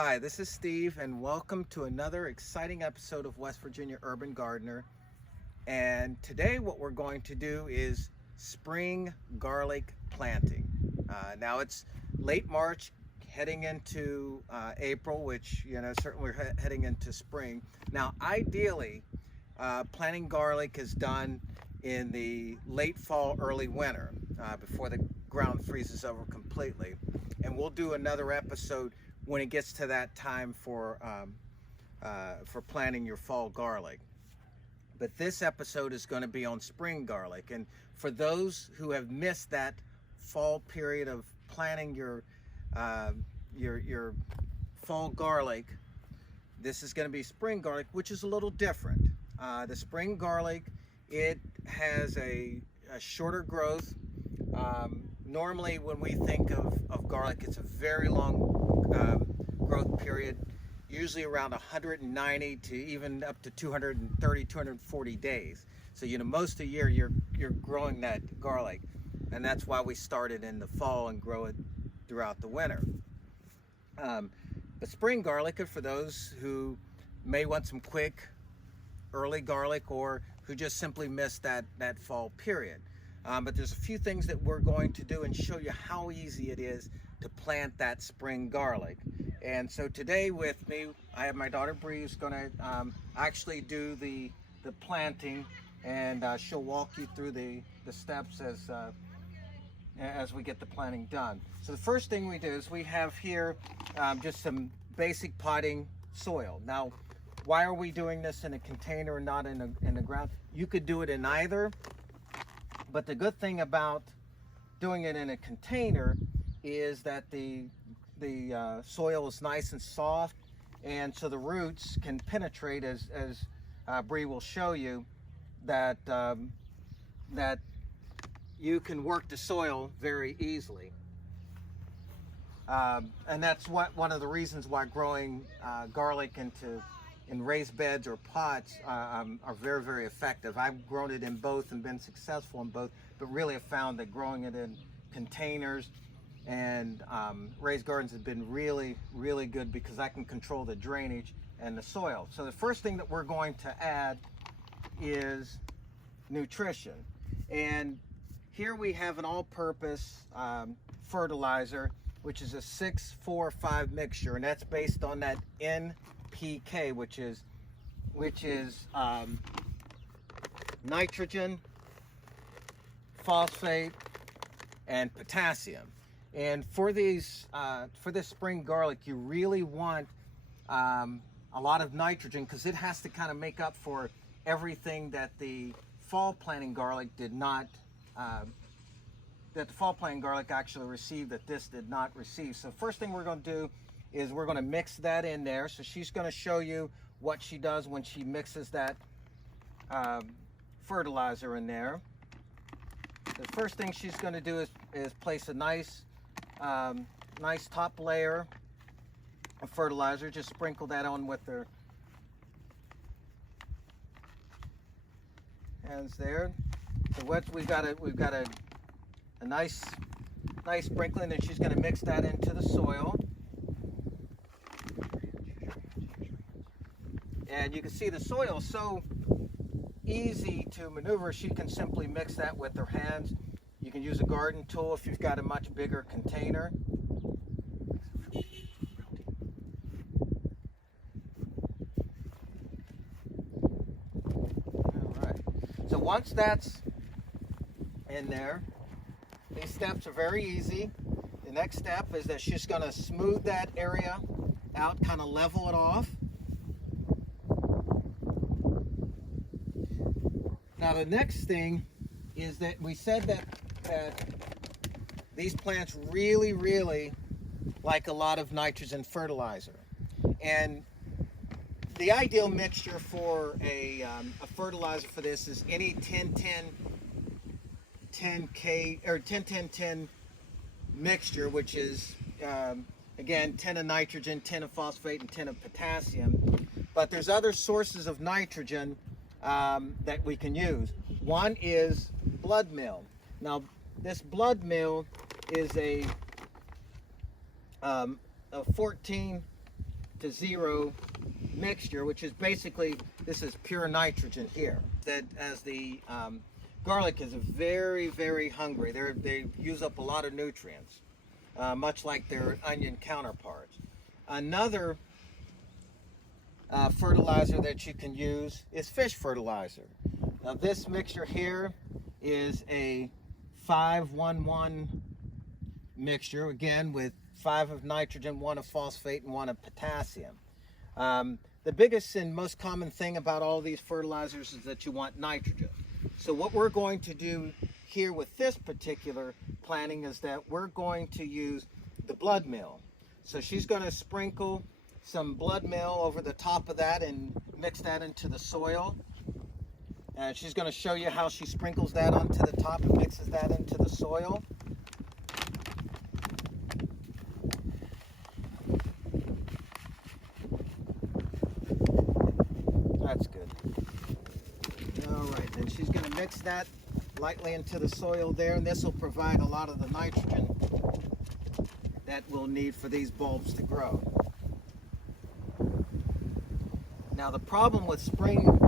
Hi, this is Steve, and welcome to another exciting episode of West Virginia Urban Gardener. And today, what we're going to do is spring garlic planting. Now it's late March, heading into April, which certainly we're heading into spring. Now, ideally, planting garlic is done in the late fall, early winter, before the ground freezes over completely. And we'll do another episode when it gets to that time for planting your fall garlic. But this episode is going to be on spring garlic. And for those who have missed that fall period of planting your fall garlic, this is going to be spring garlic, which is a little different. The spring garlic, it has a shorter growth. Normally when we think of garlic, it's a very long growth period, usually around 190 to even up to 230, 240 days. So most of the year you're growing that garlic, and that's why we started in the fall and grow it throughout the winter. But spring garlic are for those who may want some quick early garlic, or who just simply missed that fall period. But there's a few things that we're going to do and show you how easy it is to plant that spring garlic. And so today with me, I have my daughter Bree, who's going to actually do the planting, and she'll walk you through the steps as we get the planting done. So the first thing we do is we have here just some basic potting soil. Now, why are we doing this in a container and not in the ground? You could do it in either, but the good thing about doing it in a container is that the soil is nice and soft, and so the roots can penetrate, as Bree will show you, that you can work the soil very easily. And that's one of the reasons why growing garlic in raised beds or pots are very, very effective. I've grown it in both and been successful in both, but really have found that growing it in containers and raised gardens has been really, really good, because I can control the drainage and the soil. So the first thing that we're going to add is nutrition. And here we have an all-purpose fertilizer, which is a 6-4-5 mixture, and that's based on that NPK, which is nitrogen, phosphate, and potassium. And for this spring garlic, you really want a lot of nitrogen, because it has to kind of make up for everything that the fall planting garlic did not, that the fall planting garlic actually received that this did not receive. So first thing we're going to do is we're going to mix that in there. So she's going to show you what she does when she mixes that fertilizer in there. The first thing she's going to do is place a nice top layer of fertilizer. Just sprinkle that on with her hands there. So we've got a nice sprinkling, and she's going to mix that into the soil. And you can see the soil is so easy to maneuver. She can simply mix that with her hands. You can use a garden tool if you've got a much bigger container. All right. So once that's in there, these steps are very easy. The next step is that she's going to smooth that area out, kind of level it off. Now the next thing is that we said that these plants really, really like a lot of nitrogen fertilizer. And the ideal mixture for a fertilizer for this is any 10-10-10K or 10-10-10 mixture, which is again 10 of nitrogen, 10 of phosphate, and 10 of potassium. But there's other sources of nitrogen that we can use. One is blood meal. Now this blood meal is a 14 to 0 mixture, which is basically, this is pure nitrogen here. That as the garlic is very, very hungry. They use up a lot of nutrients, much like their onion counterparts. Another fertilizer that you can use is fish fertilizer. Now this mixture here is a 5-1-1 mixture, again with 5 of nitrogen, 1 of phosphate, and 1 of potassium. The biggest and most common thing about all these fertilizers is that you want nitrogen. So what we're going to do here with this particular planting is that we're going to use the blood meal. So she's going to sprinkle some blood meal over the top of that and mix that into the soil. And she's going to show you how she sprinkles that onto the top and mixes that into the soil. That's good. All right, then she's going to mix that lightly into the soil there, and this will provide a lot of the nitrogen that we'll need for these bulbs to grow. Now the problem with spring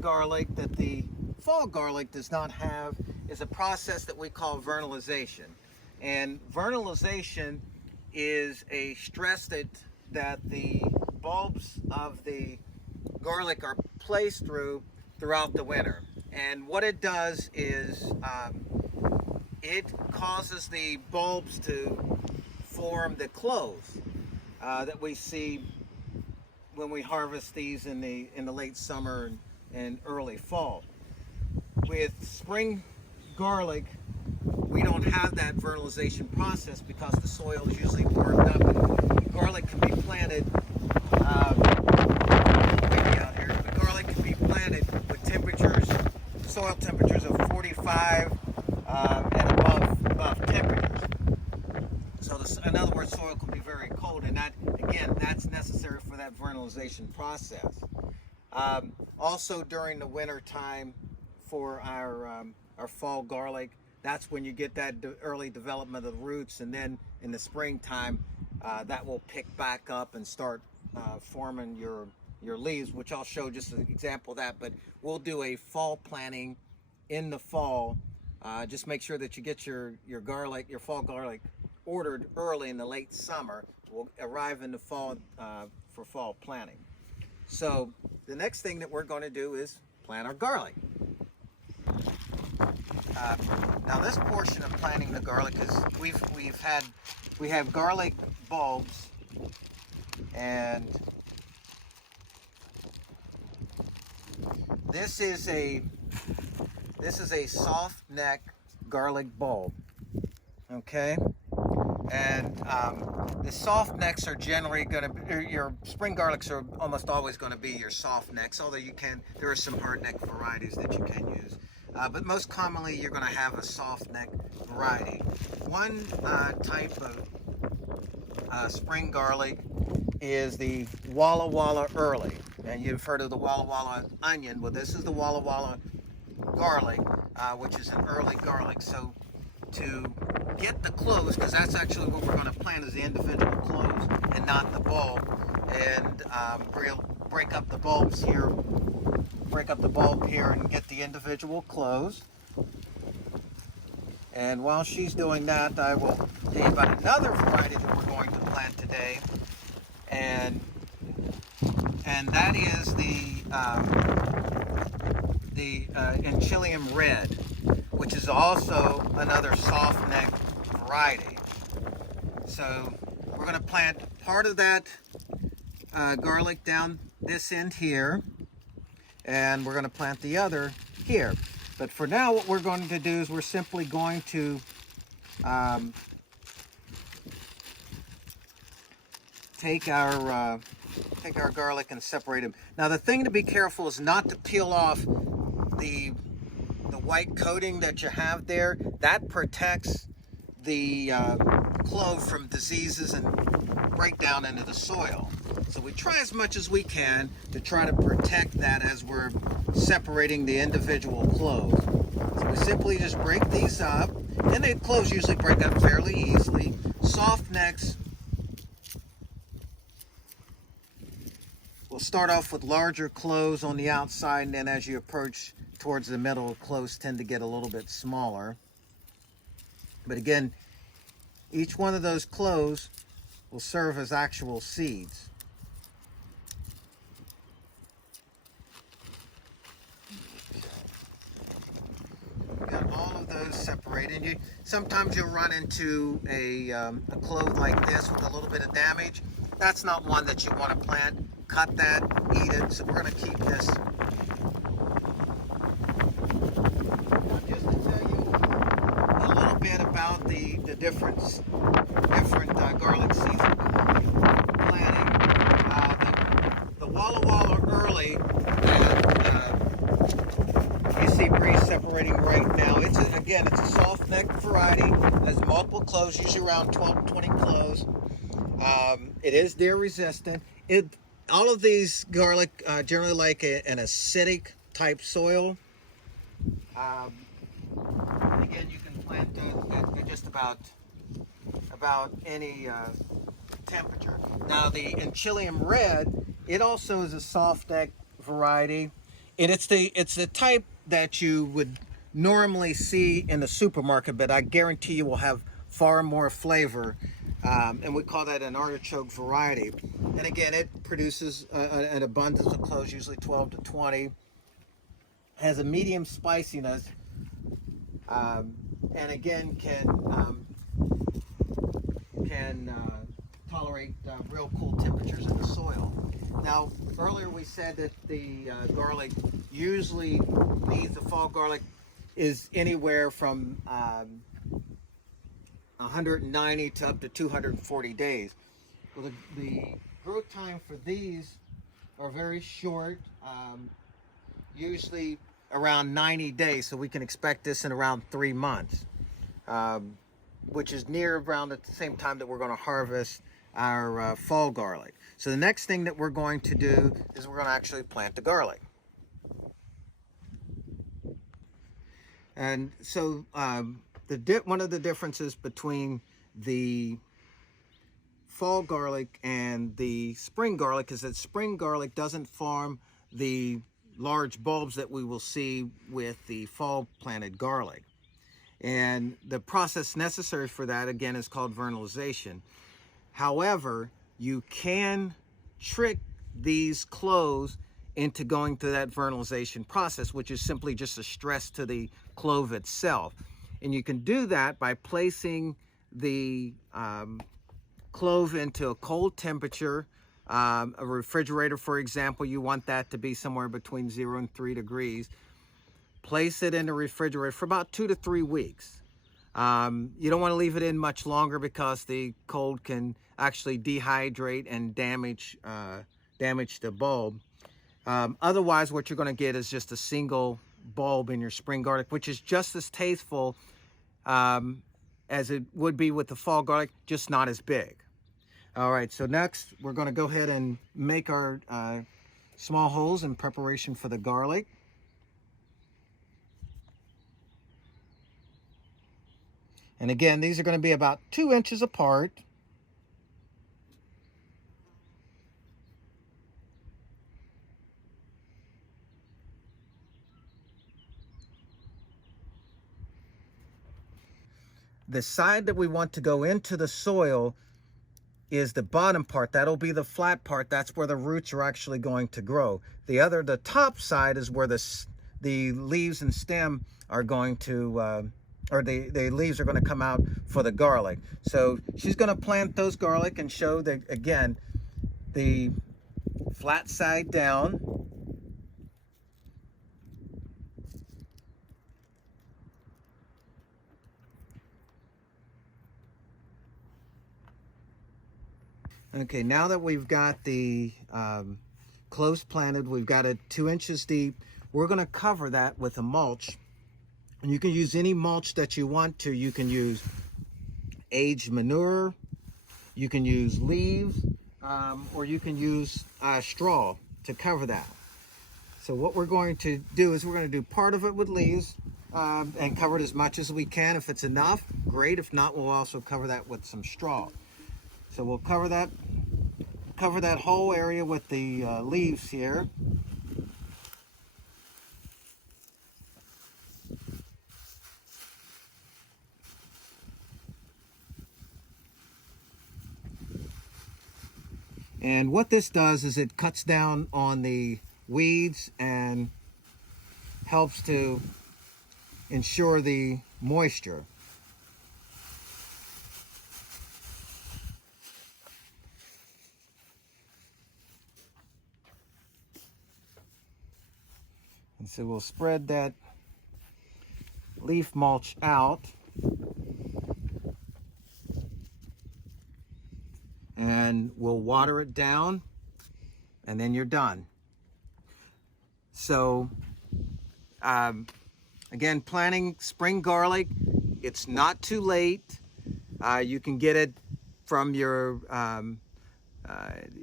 garlic that the fall garlic does not have is a process that we call vernalization. And vernalization is a stress that the bulbs of the garlic are placed throughout the winter. And what it does is it causes the bulbs to form the cloves that we see when we harvest these in the late summer and early fall. With spring garlic, we don't have that vernalization process because the soil is usually warmed up, and garlic can be planted with temperatures, soil temperatures of 45 and above temperatures. So in other words, soil can be very cold, and that, again, that's necessary for that vernalization process. Also during the winter time for our fall garlic, that's when you get that early development of the roots, and then in the springtime that will pick back up and start forming your leaves, which I'll show just an example of that. But we'll do a fall planting in the fall. Just make sure that you get your fall garlic ordered early in the late summer. We'll arrive in the fall for fall planting. So the next thing that we're going to do is plant our garlic. Now this portion of planting the garlic is we have garlic bulbs, and this is a soft neck garlic bulb. Okay, and the soft necks are generally going to be, your spring garlics are almost always going to be your soft necks, although there are some hard neck varieties that you can use. But most commonly you're going to have a soft neck variety. One type of spring garlic is the Walla Walla Early. And you've heard of the Walla Walla onion. Well, this is the Walla Walla garlic, which is an early garlic. So to get the cloves, because that's actually what we're going to plant, is the individual cloves and not the bulb. And we'll break up the bulbs here, break up the bulb here and get the individual cloves. And while she's doing that, I will tell you about another variety that we're going to plant today. And that is the Enchilium Red, which is also another soft neck variety. So we're going to plant part of that garlic down this end here, and we're going to plant the other here. But for now, what we're going to do is we're simply going to take our garlic and separate them. Now the thing to be careful is not to peel off the white coating that you have there. That protects the clove from diseases and breakdown into the soil. So we try as much as we can to try to protect that as we're separating the individual cloves. So we simply just break these up, and the cloves usually break up fairly easily. Soft necks we'll start off with larger cloves on the outside, and then as you approach towards the middle, cloves tend to get a little bit smaller. But again, each one of those cloves will serve as actual seeds. Got all of those separated. Sometimes you'll run into a clove like this with a little bit of damage. That's not one that you want to plant. Cut that, eat it. So we're going to keep this. Now, just to tell you a little bit about the different garlic seeds planting. The Walla Walla Early that you see Bree separating right now. It's a soft neck variety. It has multiple cloves, usually around 12 to 20 cloves. It is deer resistant. All of these garlic generally like an acidic type soil. Again, you can plant at just about any temperature. Now the Enchilium Red, it also is a soft neck variety, and it's the type that you would normally see in the supermarket, but I guarantee you will have far more flavor. And we call that an artichoke variety. And again, it produces an abundance of cloves, usually 12 to 20. Has a medium spiciness, and again can tolerate real cool temperatures in the soil. Now, earlier we said that the garlic usually needs, the fall garlic is anywhere from 190 to up to 240 days. Well, the growth time for these are very short, usually around 90 days. So we can expect this in around 3 months, which is near around at the same time that we're going to harvest our fall garlic. So the next thing that we're going to do is we're going to actually plant the garlic. And so one of the differences between the fall garlic and the spring garlic is that spring garlic doesn't form the large bulbs that we will see with the fall planted garlic. And the process necessary for that, again, is called vernalization. However, you can trick these cloves into going through that vernalization process, which is simply just a stress to the clove itself. And you can do that by placing the clove into a cold temperature. A refrigerator, for example, you want that to be somewhere between 0 and 3 degrees. Place it in the refrigerator for about 2 to 3 weeks. You don't want to leave it in much longer because the cold can actually dehydrate and damage the bulb. Otherwise, what you're going to get is just a single bulb in your spring garlic, which is just as tasteful as it would be with the fall garlic, just not as big. All right, so next we're going to go ahead and make our small holes in preparation for the garlic. And again, these are going to be about 2 inches apart. The side that we want to go into the soil is the bottom part. That'll be the flat part. That's where the roots are actually going to grow. The top side is where the leaves and stem are going to, or the leaves are going to come out for the garlic. So she's going to plant those garlic and show that, again, the flat side down. Okay, now that we've got the cloves planted, we've got it 2 inches deep, we're going to cover that with a mulch. And you can use any mulch that you want to. You can use aged manure, you can use leaves, or you can use straw to cover that. So what we're going to do is we're going to do part of it with leaves and cover it as much as we can. If it's enough, great. If not, we'll also cover that with some straw. So we'll cover cover that whole area with the leaves here. And what this does is it cuts down on the weeds and helps to ensure the moisture. And so we'll spread that leaf mulch out. And we'll water it down, and then you're done. So, again, planting spring garlic, it's not too late. You can get it from your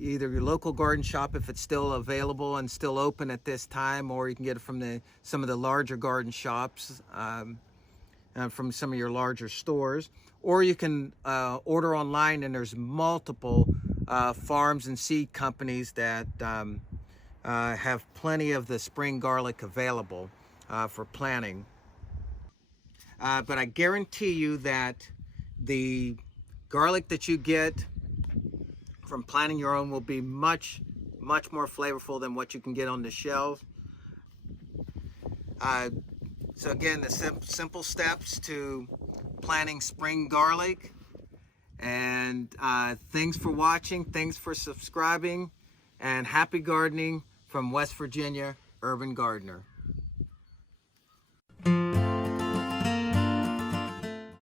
either your local garden shop if it's still available and still open at this time, or you can get it from some of the larger garden shops, from some of your larger stores, or you can order online, and there's multiple farms and seed companies that have plenty of the spring garlic available for planting. But I guarantee you that the garlic that you get from planting your own will be much more flavorful than what you can get on the shelf. So again, the simple steps to planting spring garlic. And thanks for watching, thanks for subscribing, and happy gardening from West Virginia Urban Gardener.